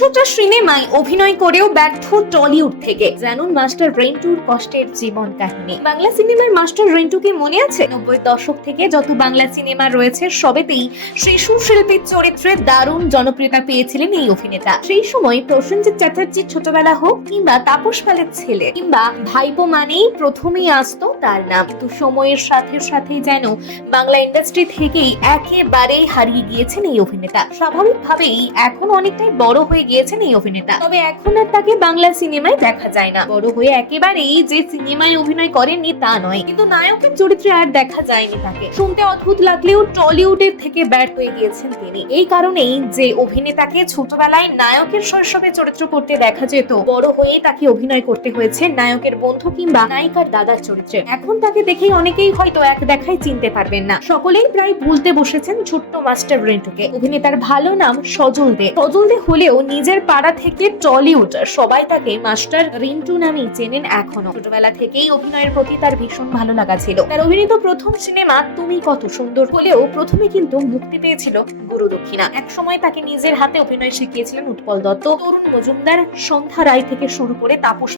150টা সিনেমায় অভিনয় করেও ব্যর্থ টলিউড থেকে জানুন মাস্টার রেন্টুর কষ্টের জীবন কাহিনী। বাংলা সিনেমার মাস্টার রেন্টুকে মনে আছে? 90-এর দশক থেকে যত বাংলা সিনেমা রয়েছে সবেতেই শিশু শিল্পীর চরিত্রে দারুণ জনপ্রিয়তা পেয়েছিলেন এই অভিনেতা। সেই সময় প্রসেনজিৎ চ্যাটার্জির ছোটবেলা হোক কিংবা তাপস পালের ছেলে কিংবা ভাইপো মানেই প্রথমেই আসতো তার নাম। কিন্তু সময়ের সাথে সাথে যেন বাংলা ইন্ডাস্ট্রি থেকেই একেবারেই হারিয়ে গিয়েছেন এই অভিনেতা। স্বাভাবিকভাবেই এখন অনেকটাই বড় হয়ে গিয়েছেন এই অভিনেতা, তবে এখন আর তাকে বাংলা সিনেমায় দেখা যায় না। বড় হয়ে একেবারেই যে সিনেমায় অভিনয় করেননি তা নয়, কিন্তু নায়কের চরিত্রে আর দেখা যায়নি তাকে। শুনতে অদ্ভুত লাগলেও টলিউডের থেকে ব্যর্থ হয়ে গিয়েছেন তিনি। এই কারণেই যে অভিনেতাকে ছোটবেলায় নায়কের শৈশবে চরিত্র করতে দেখা যেত, বড় হয়ে তাকে অভিনয় করতে হয়েছে নায়কের বন্ধু কিংবা নায়িকার দাদার চরিত্রে। এখন তাকে দেখেই অনেকেই হয়তো এক দেখায় চিনতে পারবেন না। সকলেই প্রায় ভুলতে বসেছেন ছোট্ট মাস্টার রেন্টুকে। অভিনেতার ভালো নাম সজল দে। সজল দে হলেও নিজের পাড়া থেকে টলিউড সবাই তাকে মাস্টার রিন্টু নামেই চেনেন এখনো। ছোটবেলা থেকেই অভিনয়ের প্রতি তার ভীষণ ভালো লাগা ছিল। তার অভিনীত প্রথম সিনেমা তুমি কত সুন্দর হলেও প্রথমে কিন্তু মুক্তি পেয়েছিল গুরু দক্ষিণা। এক সময় তাকে নিজের হাতে অভিনয় শিখিয়েছিলেন উৎপল দত্ত, তরুণ মজুমদার, সন্ধ্যা রায় থেকে শুরু করে তাপস